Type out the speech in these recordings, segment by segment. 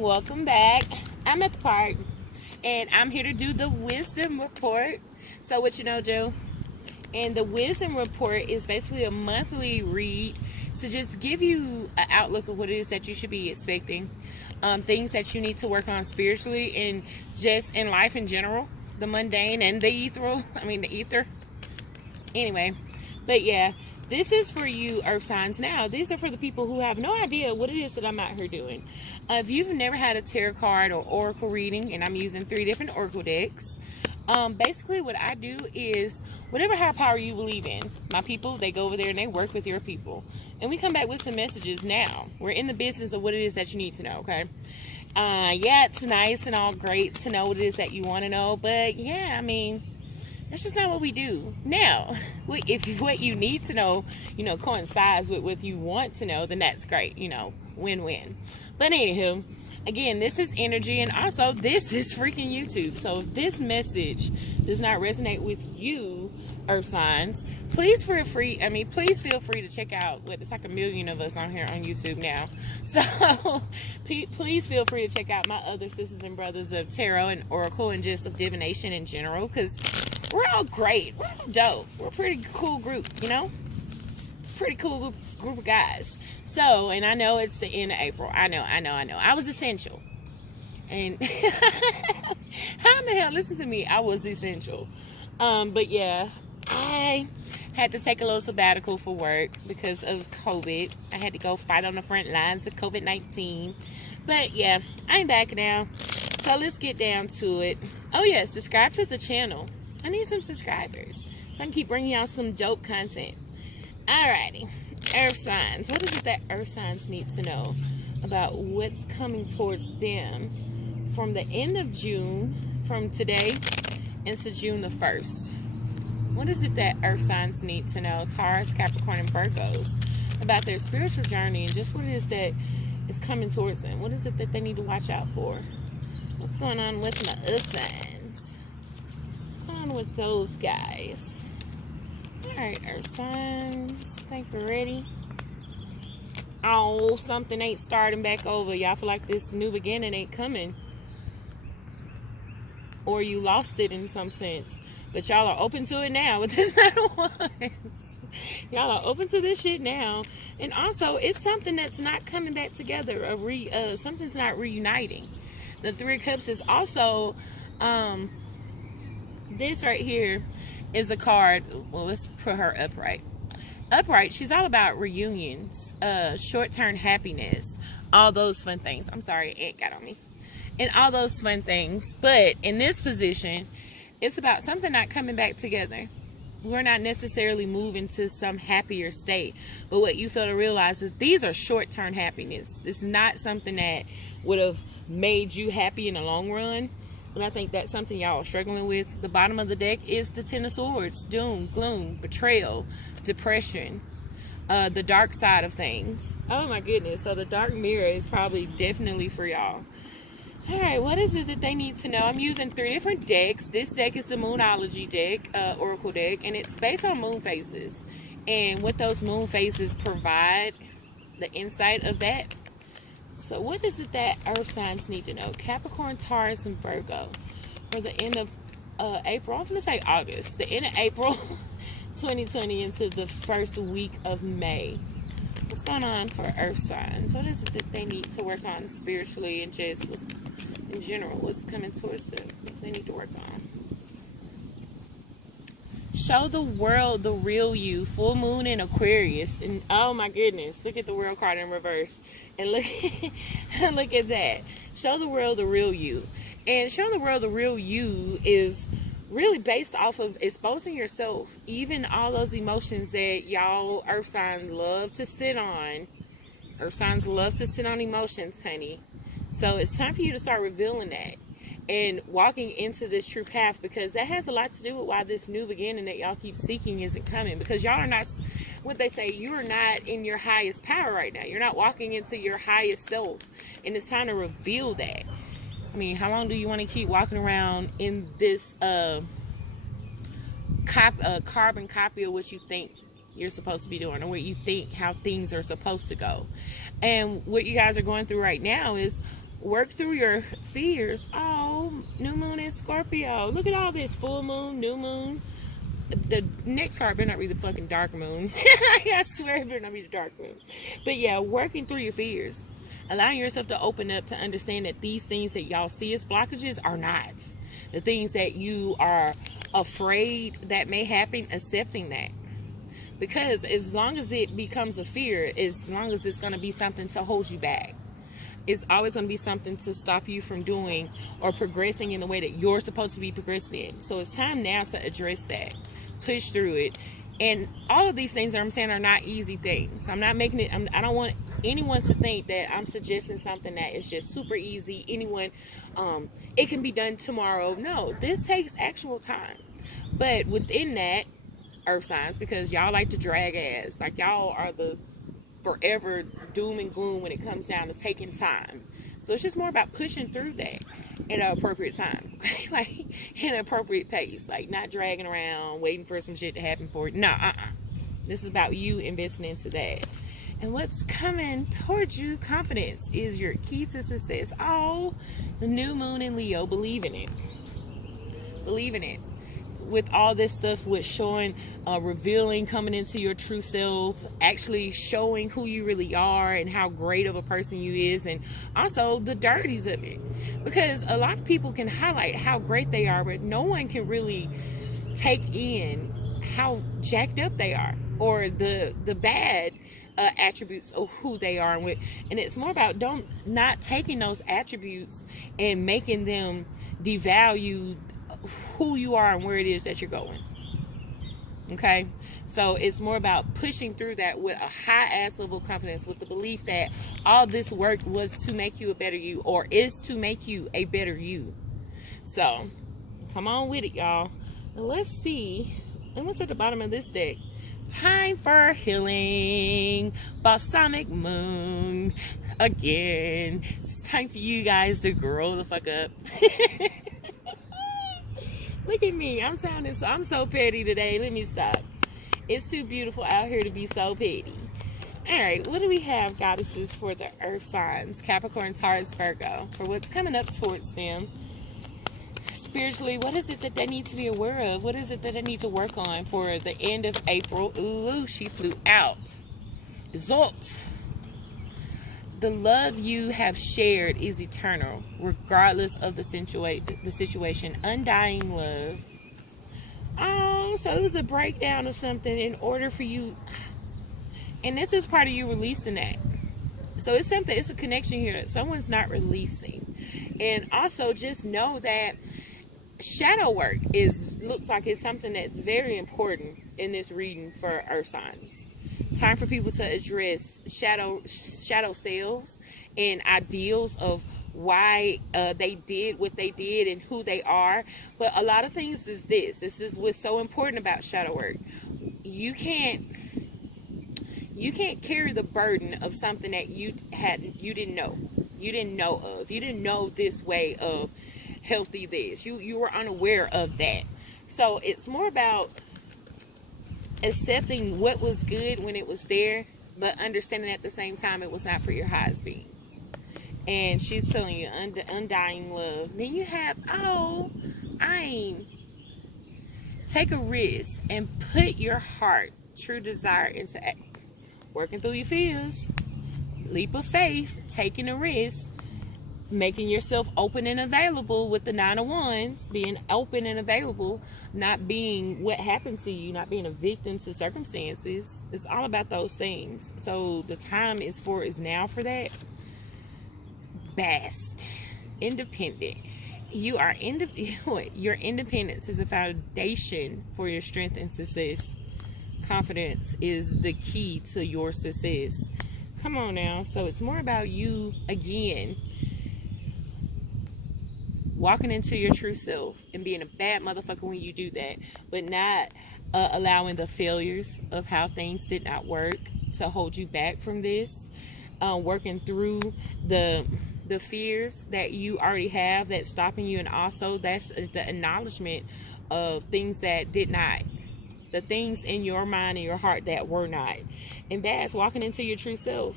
Welcome back. I'm at the park and I'm here to do the wisdom report. So what you know, Joe? And the wisdom report is basically a monthly read to just give you an outlook of what it is that you should be expecting, things that you need to work on spiritually and just in life in general, the mundane and the ether. Anyway, but yeah, this is for you, Earth signs. Now, these are for the people who have no idea what it is that I'm out here doing. If you've never had a tarot card or oracle reading, and I'm using 3 different oracle decks, basically what I do is whatever higher power you believe in, my people, they go over there and they work with your people. And we come back with some messages now. We're in the business of what it is that you need to know, okay? Yeah, it's nice and all great to know what it is that you want to know, but yeah, I mean, that's just not what we do. Now, if what you need to know, coincides with what you want to know, then that's great, win-win. But anywho, again, this is energy, and also this is freaking YouTube. So if this message does not resonate with you, Earth signs, please feel free to check out it's like 1 million of us on here on YouTube now. So please feel free to check out my other sisters and brothers of tarot and oracle and just of divination in general, because we're all great. We're all dope. We're a pretty cool group, pretty cool group of guys. So, and I know it's the end of April. I know. I was essential. And how in the hell, listen to me, I was essential. But yeah, I had to take a little sabbatical for work because of COVID. I had to go fight on the front lines of COVID-19. But yeah, I'm back now. So let's get down to it. Oh yeah, subscribe to the channel. I need some subscribers so I can keep bringing y'all some dope content. Alrighty. Earth signs. What is it that Earth signs need to know about what's coming towards them from the end of June, from today into June the 1st? What is it that Earth signs need to know, Taurus, Capricorn, and Virgos, about their spiritual journey and just what it is that is coming towards them? What is it that they need to watch out for? What's going on with my Earth signs? What's going on with those guys? Alright, Earth signs. Think we're ready. Oh, something ain't starting back over. Y'all feel like this new beginning ain't coming. Or you lost it in some sense. But y'all are open to it now with this Nine of Wands. Y'all are open to this shit now. And also, it's something that's not coming back together. Something's not reuniting. The 3 of Cups is also, this right here is a card. Well, let's put her upright. Upright, she's all about reunions, short-term happiness, all those fun things. I'm sorry, it got on me. And all those fun things. But in this position, it's about something not coming back together. We're not necessarily moving to some happier state. But what you fail to realize is these are short-term happiness. This is not something that would have made you happy in the long run. And I think that's something y'all are struggling with. The bottom of the deck is the 10 of Swords. Doom, gloom, betrayal, depression, the dark side of things. Oh my goodness. So the dark mirror is probably definitely for y'all. Alright, what is it that they need to know? I'm using 3 different decks. This deck is the Moonology deck, Oracle deck, and it's based on moon phases. And what those moon phases provide, the insight of that. So what is it that Earth signs need to know? Capricorn, Taurus, and Virgo for the end of April. I'm going to say August. The end of April 2020 into the first week of May. What's going on for Earth signs? What is it that they need to work on spiritually and just in general? What's coming towards them that they need to work on? Show the world the real you. Full moon in Aquarius. And oh my goodness, look at the world card in reverse. And look at that. Show the world the real you. And showing the world the real you is really based off of exposing yourself. Even all those emotions that y'all Earth signs love to sit on. Earth signs love to sit on emotions, honey. So it's time for you to start revealing that. And walking into this true path, because that has a lot to do with why this new beginning that y'all keep seeking isn't coming. Because y'all are not, what they say, you are not in your highest power right now. You're not walking into your highest self. And it's time to reveal that. I mean, how long do you want to keep walking around in this carbon copy of what you think you're supposed to be doing, or what you think how things are supposed to go? And what you guys are going through right now is work through your fears. Oh, new moon in Scorpio. Look at all this. Full moon, new moon. The next card better not be the fucking dark moon. I swear it better not be the dark moon. But yeah, working through your fears. Allowing yourself to open up to understand that these things that y'all see as blockages are not. The things that you are afraid that may happen, accepting that. Because as long as it becomes a fear, as long as it's going to be something to hold you back, it's always going to be something to stop you from doing or progressing in the way that you're supposed to be progressing in. So it's time now to address that, push through it. And all of these things that I'm saying are not easy things. I'm not making it, I don't want anyone to think that I'm suggesting something that is just super easy. It can be done tomorrow. No, this takes actual time. But within that, earth signs, because y'all like to drag ass, like y'all are the forever doom and gloom when it comes down to taking time. So it's just more about pushing through that in an appropriate time, like in an appropriate pace, like not dragging around waiting for some shit to happen for it. No, this is about you investing into that. And what's coming towards you, confidence, is your key to success. Oh, the new moon in Leo. Believe in it. Believe in it. With all this stuff with showing, revealing, coming into your true self, actually showing who you really are and how great of a person you is, and also the dirties of it. Because a lot of people can highlight how great they are, but no one can really take in how jacked up they are, or the bad attributes of who they are. And it's more about not taking those attributes and making them devalue who you are and where it is that you're going. Okay, so it's more about pushing through that with a high ass level of confidence, with the belief that all this work was to make you a better you, or is to make you a better you. So come on with it, y'all. Now let's see, and what's at the bottom of this deck? Time for healing. Balsamic moon again. It's time for you guys to grow the fuck up. Look at me. I'm so petty today. Let me stop. It's too beautiful out here to be so petty. Alright, what do we have, goddesses, for the earth signs? Capricorn, Taurus, Virgo. For what's coming up towards them. Spiritually, what is it that they need to be aware of? What is it that they need to work on for the end of April? Ooh, she flew out. Zot. The love you have shared is eternal, regardless of the situation. Undying love. Oh, so it was a breakdown of something in order for you. And this is part of you releasing that. So it's something, it's a connection here that someone's not releasing. And also just know that shadow work looks like it's something that's very important in this reading for earth signs. Time for people to address shadow selves and ideals of why they did what they did and who they are. But a lot of things is this is what's so important about shadow work. You can't carry the burden of something that you didn't know of. You didn't know this way of healthy this. You were unaware of that. So it's more about accepting what was good when it was there, but understanding at the same time it was not for your highest being. And she's telling you undying love. Then you have, take a risk and put your heart, true desire into act. Working through your fears, leap of faith, taking a risk, making yourself open and available with the Nine of Wands, being open and available, not being what happened to you, not being a victim to circumstances. It's all about those things. So the time is now for that. Best. Independent. You are your independence is a foundation for your strength and success. Confidence is the key to your success. Come on now. So it's more about you again walking into your true self and being a bad motherfucker when you do that, but not allowing the failures of how things did not work to hold you back from this. Working through the fears that you already have that's stopping you, and also that's the acknowledgement of things that did not, the things in your mind and your heart that were not. And that's walking into your true self.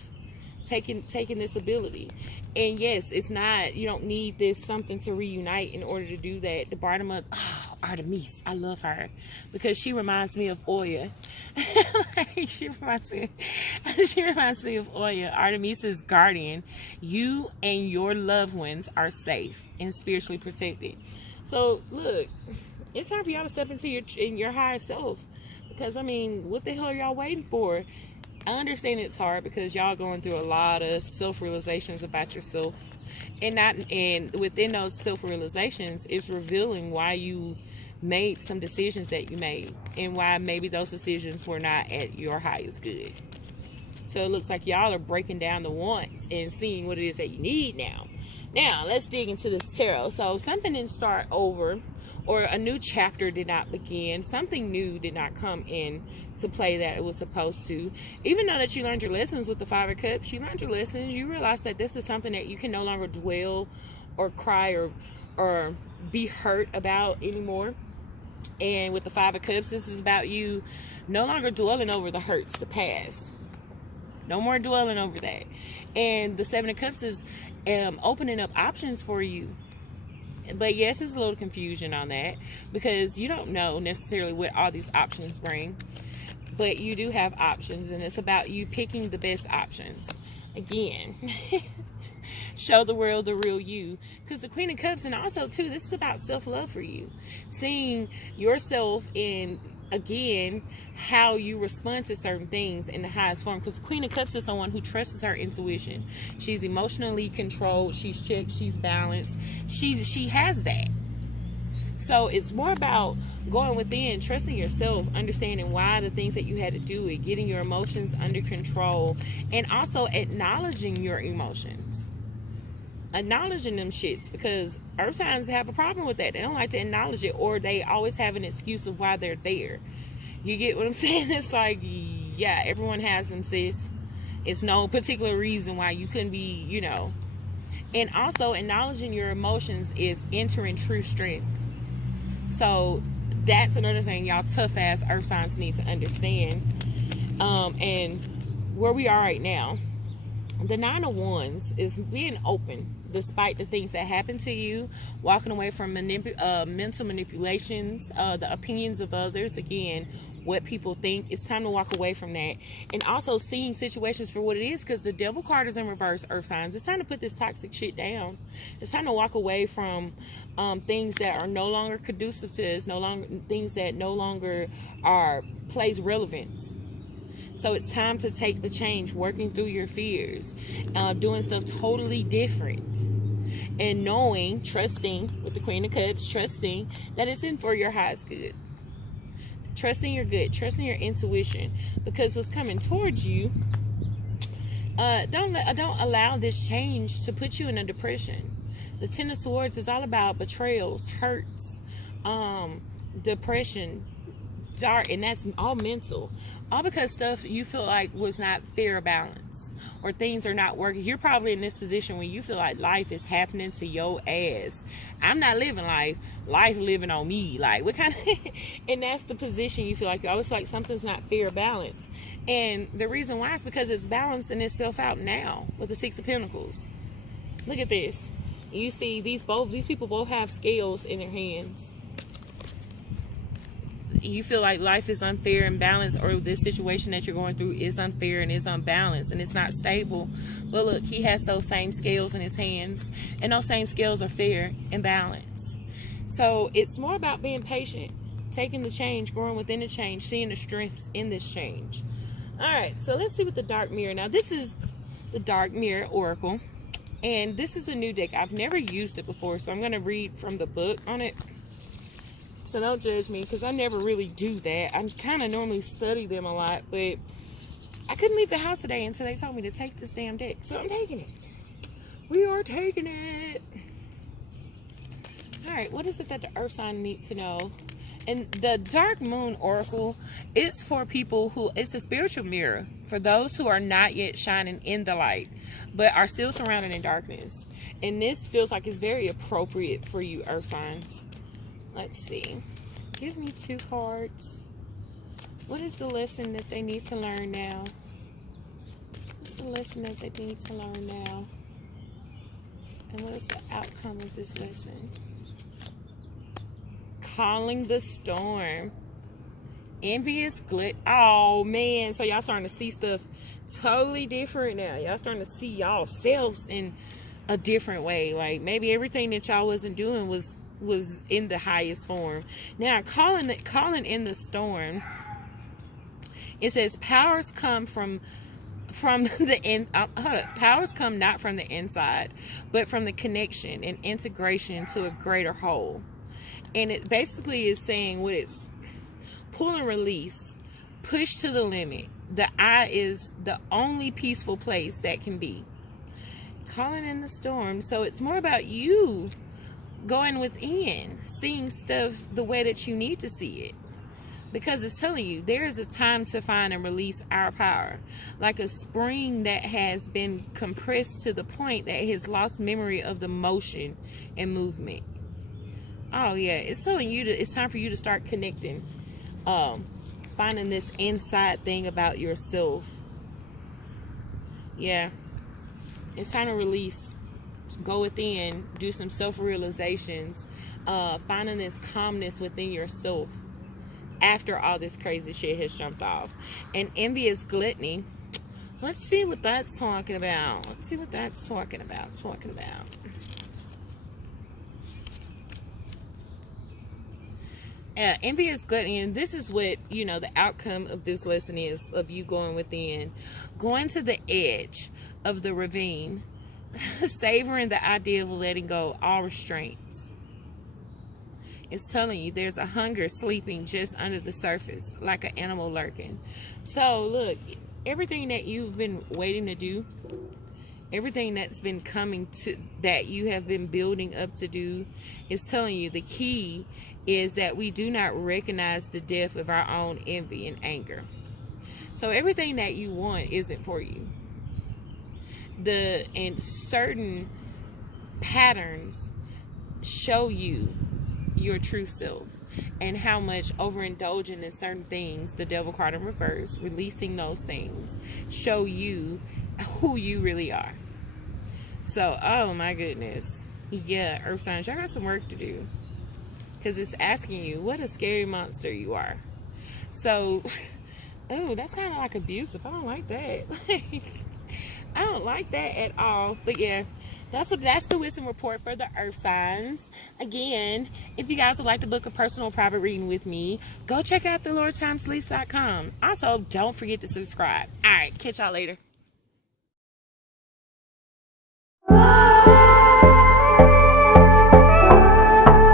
taking this ability. And yes, it's not, you don't need this something to reunite in order to do that. The bottom of, oh, Artemis, I love her because she reminds me of Oya. Like, she reminds me of Oya. Artemis's guardian. You and your loved ones are safe and spiritually protected. So look, it's time for y'all to step into your higher self, because I mean, what the hell are y'all waiting for? I understand it's hard because y'all going through a lot of self-realizations about yourself, and within those self-realizations, it's revealing why you made some decisions that you made and why maybe those decisions were not at your highest good. So it looks like y'all are breaking down the wants and seeing what it is that you need now. Now let's dig into this tarot. So something didn't start over, or a new chapter did not begin. Something new did not come in to play that it was supposed to. Even though that you learned your lessons with the Five of Cups, you learned your lessons. You realized that this is something that you can no longer dwell or cry or be hurt about anymore. And with the Five of Cups, this is about you no longer dwelling over the hurts, the past. No more dwelling over that. And the Seven of Cups is opening up options for you. But yes, there's a little confusion on that because you don't know necessarily what all these options bring. But you do have options, and it's about you picking the best options. Again, show the world the real you. Because the Queen of Cups, and also too, this is about self-love for you. Seeing yourself in, again, how you respond to certain things in the highest form. Because the Queen of Cups is someone who trusts her intuition. She's emotionally controlled. She's checked. She's balanced. She has that. So it's more about going within, trusting yourself, understanding why the things that you had to do it, getting your emotions under control, and also acknowledging your emotions. Acknowledging them shits, because earth signs have a problem with that. They don't like to acknowledge it, or they always have an excuse of why they're there. You get what I'm saying? It's like, yeah, everyone has them, sis. It's no particular reason why you couldn't be, you know. And also acknowledging your emotions is entering true strength. So that's another thing y'all tough ass earth signs need to understand. And where we are right now, the Nine of Wands is being open despite the things that happen to you, walking away from mental manipulations, the opinions of others, again, what people think. It's time to walk away from that, and also seeing situations for what it is, because the Devil card is in reverse, earth signs. It's time to put this toxic shit down. It's time to walk away from things that are no longer conducive to us, things that no longer plays relevance. So it's time to take the change, working through your fears, doing stuff totally different, and knowing, trusting with the Queen of Cups, trusting that it's in for your highest good. Trusting your good, trusting your intuition, because what's coming towards you, don't allow this change to put you in a depression. The Ten of Swords is all about betrayals, hurts, depression, dark, and that's all mental. All because stuff you feel like was not fair or balanced, or things are not working. You're probably in this position when you feel like life is happening to your ass. I'm not living life living on me. Like, what kind of and that's the position you feel like. You always feel like something's not fair or balanced. And the reason why is because it's balancing itself out now with the Six of Pentacles. Look at this. You see these people both have scales in their hands. You feel like life is unfair and balanced, or this situation that you're going through is unfair and is unbalanced and it's not stable. But look, he has those same scales in his hands, and those same scales are fair and balanced. So it's more about being patient, taking the change, growing within the change, seeing the strengths in this change. All right, so let's see what the Dark Mirror. Now this is the Dark Mirror Oracle, and this is a new deck. I've never used it before, so I'm going to read from the book on it. So don't judge me, because I never really do that. I kind of normally study them a lot, but I couldn't leave the house today until they told me to take this damn deck. So I'm taking it. We are taking it. Alright, what is it that the earth sign needs to know? And the Dark Moon Oracle, it's for people who, it's a spiritual mirror for those who are not yet shining in the light, but are still surrounded in darkness. And this feels like it's very appropriate for you, earth signs. Let's see. Give me 2 cards. What is the lesson that they need to learn now? What's the lesson that they need to learn now? And what is the outcome of this lesson? Calling the storm. Envious glut. Oh man, so y'all starting to see stuff totally different now. Y'all starting to see y'all selves in a different way. Like maybe everything that y'all wasn't doing was in the highest form. Now calling in the storm. It says powers come from the powers come not from the inside, but from the connection and integration to a greater whole. And it basically is saying what it's pull and release, push to the limit. The I is the only peaceful place that can be. Calling in the storm. So it's more about you going within, seeing stuff the way that you need to see it. Because it's telling you there is a time to find and release our power. Like a spring that has been compressed to the point that it has lost memory of the motion and movement. Oh yeah, it's telling you it's time for you to start connecting. Finding this inside thing about yourself. Yeah. It's time to release. Go within. Do some self-realizations. Finding this calmness within yourself. After all this crazy shit has jumped off. And envious gluttony. Let's see what that's talking about. Let's see what that's talking about. Envious gluttony, and this is what, you know, the outcome of this lesson is, of you going within, going to the edge of the ravine, savoring the idea of letting go all restraints. It's telling you there's a hunger sleeping just under the surface, like an animal lurking. So look, everything that you've been waiting to do, everything that's been coming to, that you have been building up to do, is telling you the key is that we do not recognize the depth of our own envy and anger. So everything that you want isn't for you. And certain patterns show you your true self, and how much overindulging in certain things, the devil card in reverse, releasing those things, show you who you really are. So, oh my goodness. Yeah, Earth signs, y'all got some work to do. Because it's asking you what a scary monster you are. So, oh, that's kind of like abusive. I don't like that. I don't like that at all. But yeah, that's the wisdom report for the Earth signs. Again, if you guys would like to book a personal private reading with me, go check out thelordtimesleece.com. Also, don't forget to subscribe. All right, catch y'all later.